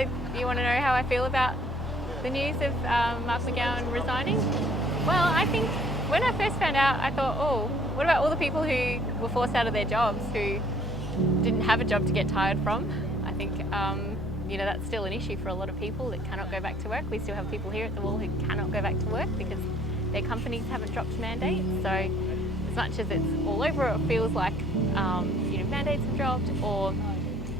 So you want to know how I feel about the news of Mark McGowan resigning? Well, I think when I first found out, I thought, oh, what about all the people who were forced out of their jobs, who didn't have a job to get tired from? I think that's still an issue for a lot of people that cannot go back to work. We still have people here at the Wall who cannot go back to work because their companies haven't dropped mandates. So as much as it's all over, it feels like mandates have dropped or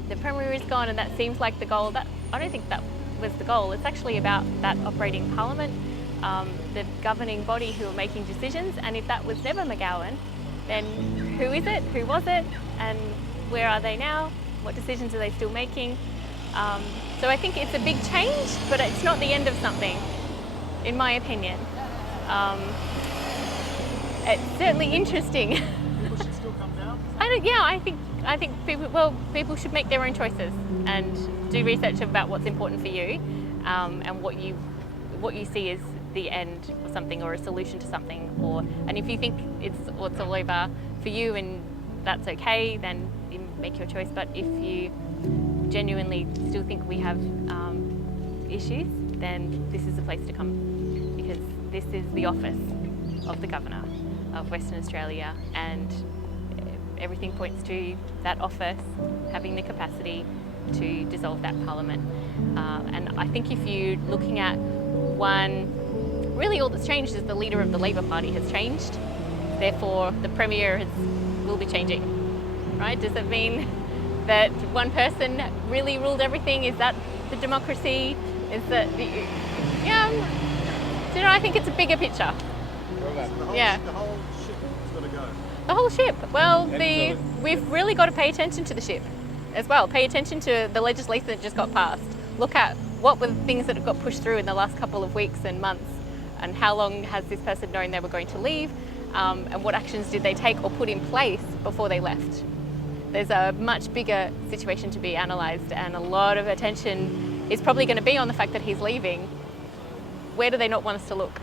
the Premier is gone, and that seems like the goal. I don't think that was the goal. It's actually about that operating Parliament, the governing body who are making decisions. And if that was never McGowan, then who is it? Who was it? And where are they now? What decisions are they still making? So I think it's a big change, but it's not the end of something, in my opinion. It's certainly interesting. People should still come down? I think people should make their own choices and do research about what's important for you, and what you see as the end of something or a solution to something. And if you think it's all over for you and that's okay, then you make your choice. But if you genuinely still think we have issues, then this is the place to come, because this is the office of the Governor of Western Australia, and everything points to that office having the capacity to dissolve that Parliament. And I think if you're looking at really all that's changed is the leader of the Labor Party has changed, therefore the Premier will be changing, right? Does it mean that one person really ruled everything? Is that the democracy? Is that I think it's a bigger picture. The whole ship has got to go. The whole ship. Well, we've really got to pay attention to the ship as well. Pay attention to the legislation that just got passed. Look at what were the things that have got pushed through in the last couple of weeks and months, and how long has this person known they were going to leave, and what actions did they take or put in place before they left. There's a much bigger situation to be analysed, and a lot of attention is probably going to be on the fact that he's leaving. Where do they not want us to look?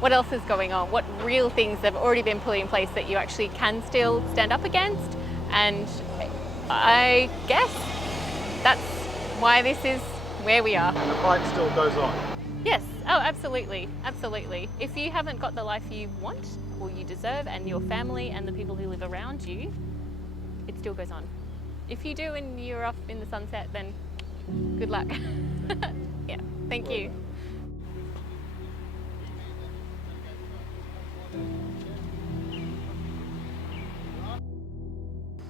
What else is going on? What real things have already been put in place that you actually can still stand up against? And I guess that's why this is where we are. And the fight still goes on. Yes, oh absolutely, absolutely. If you haven't got the life you want or you deserve, and your family and the people who live around you, it still goes on. If you do and you're off in the sunset, then good luck. Yeah, thank you.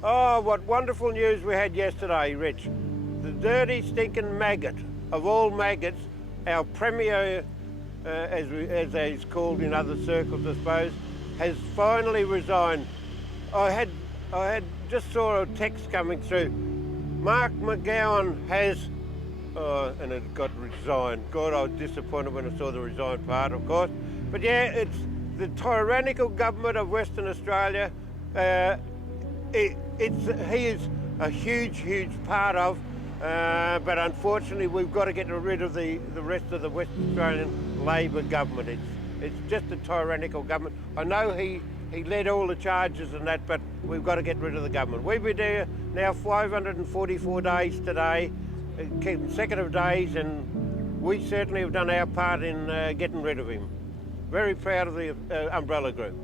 Oh, what wonderful news we had yesterday, Rich. The dirty, stinking maggot of all maggots, our Premier, as he's called in other circles, I suppose, has finally resigned. I had just saw a text coming through. Mark McGowan has, and it got resigned. God, I was disappointed when I saw the resigned part, of course. But yeah, it's the tyrannical government of Western Australia. He is a huge part of, but unfortunately we've got to get rid of the rest of the West Australian Labor government. It's just a tyrannical government. I know he led all the charges and that, but we've got to get rid of the government. We've been there now 544 days today, consecutive days, and we certainly have done our part in getting rid of him. Very proud of the Umbrella Group.